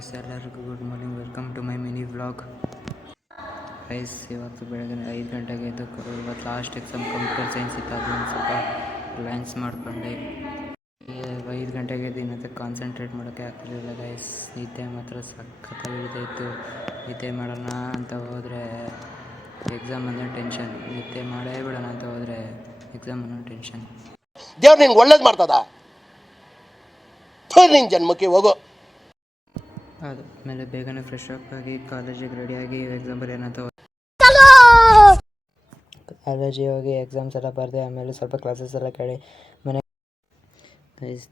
Guys, ಎಲ್ಲರಿಗೂ good morning. Welcome to my mini vlog. Guys, ಇವತ್ತು ಬೆಳಗ್ಗೆ 5 ಗಂಟೆಗೆ ಎದ್ದು ಇವತ್ತು ಲಾಸ್ಟ್ ಎಕ್ಸಾಮ್ ಕಂಪ್ಯೂಟರ್ ಸೈನ್ಸ್ ಇತ್ತು. ಅದನ್ನು ಸ್ವಲ್ಪ ರಿಲ್ಯಾಕ್ಸ್ ಮಾಡಿಕೊಂಡೆ. 5 ಗಂಟೆಗೆ ದಿನದ ಕಾನ್ಸಂಟ್ರೇಟ್ ಮಾಡೋಕ್ಕೆ ಆಗ್ತಿರಲಿಲ್ಲ ಗೈಸ್. ನಿದ್ದೆ ಮಾತ್ರ ಸಖತ್ತಾಗಿ ಇತ್ತು. ನಿದ್ದೆ ಮಾಡೋಣ ಅಂತ ಹೋದರೆ ಎಕ್ಸಾಮ್ ಅನ್ನೋ ಟೆನ್ಷನ್. ನಿದ್ದೆ ಮಾಡೇ ಬಿಡೋಣ ಅಂತ ಹೋದರೆ ಎಕ್ಸಾಮ್ ಅನ್ನೋ ಟೆನ್ಷನ್. ದೇವ್ರು ನಿನ್ಗೆ ಒಳ್ಳೇದು ಮಾಡ್ತದ, ನಿನ್ನ ಜನ್ಮಕ್ಕೆ ಹೋಗೋ. ಆಮೇಲೆ ಬೇಗನೆ ಫ್ರೆಶ್ ಅಪ್ ಆಗಿ ಕಾಲೇಜಿಗೆ ರೆಡಿಯಾಗಿ ಎಕ್ಸಾಮ್ ಬರೆಯೋಣ ಅಂತ ಕಾಲೇಜಿಗೆ ಹೋಗಿ ಎಕ್ಸಾಮ್ಸ್ ಎಲ್ಲ ಬರೆದೆ. ಆಮೇಲೆ ಸ್ವಲ್ಪ ಕ್ಲಾಸಸ್ ಎಲ್ಲ ಕೇಳಿ ಮನೆ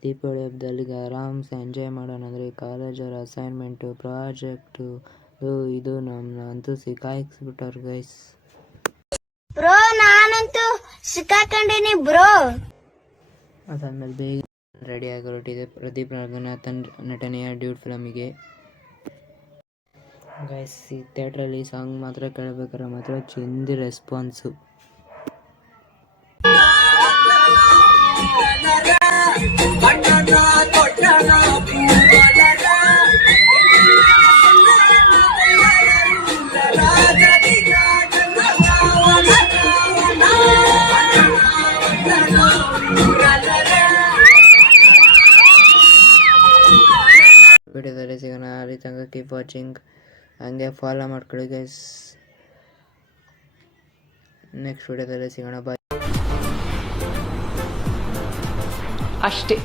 ದೀಪಾವಳಿ ಹಬ್ಬದಲ್ಲಿ ಆರಾಮ್ಸೆ ಎಂಜಾಯ್ ಮಾಡೋಣ ಅಂದರೆ ಕಾಲೇಜವ್ರ ಅಸೈನ್ಮೆಂಟು, ಪ್ರಾಜೆಕ್ಟು, ಇದು ನಮ್ಮಂತೂ ಸಿಕ್ಕಾಕ್ಸ್ಬಿಟ್ಟವ್ರು ಗೈಸ್. ಬ್ರೋ ನಾನಂತೂ ಸಿಕ್ಕಾಕೊಂಡಿನಿ ಬ್ರೋ. ಅದಾದ್ಮೇಲೆ ಬೇಗ ರೆಡಿಯಾಗಿ ಹೊರಟಿದೆ ಪ್ರದೀಪ್ ರಂಗನಾಥನ್ ನಟನೆಯ ಡ್ಯೂಡ್ ಫಿಲಮಿಗೆ. ಗೈಸ್, ಈ ಥಿಯೇಟ್ರಲ್ಲಿ ಸಾಂಗ್ ಮಾತ್ರ ಕೇಳಬೇಕಾದ್ರೆ ಮಾತ್ರ ಚಿಂದಿ ರೆಸ್ಪಾನ್ಸು. ವಿಡಿಯೋದಲ್ಲಿ ಸಿಗೋಣ. ಅಲ್ಲಿ ತನಕ ಕೀಪ್ ವಾಚಿಂಗ್, ಹಂಗೆ ಫಾಲೋ ಮಾಡ್ಕೊಳ್ಳಿ ಗೈಸ್. ನೆಕ್ಸ್ಟ್ ವಿಡಿಯೋದಲ್ಲಿ ಸಿಗೋಣ. ಬಾಯ್. ಅಷ್ಟೇ.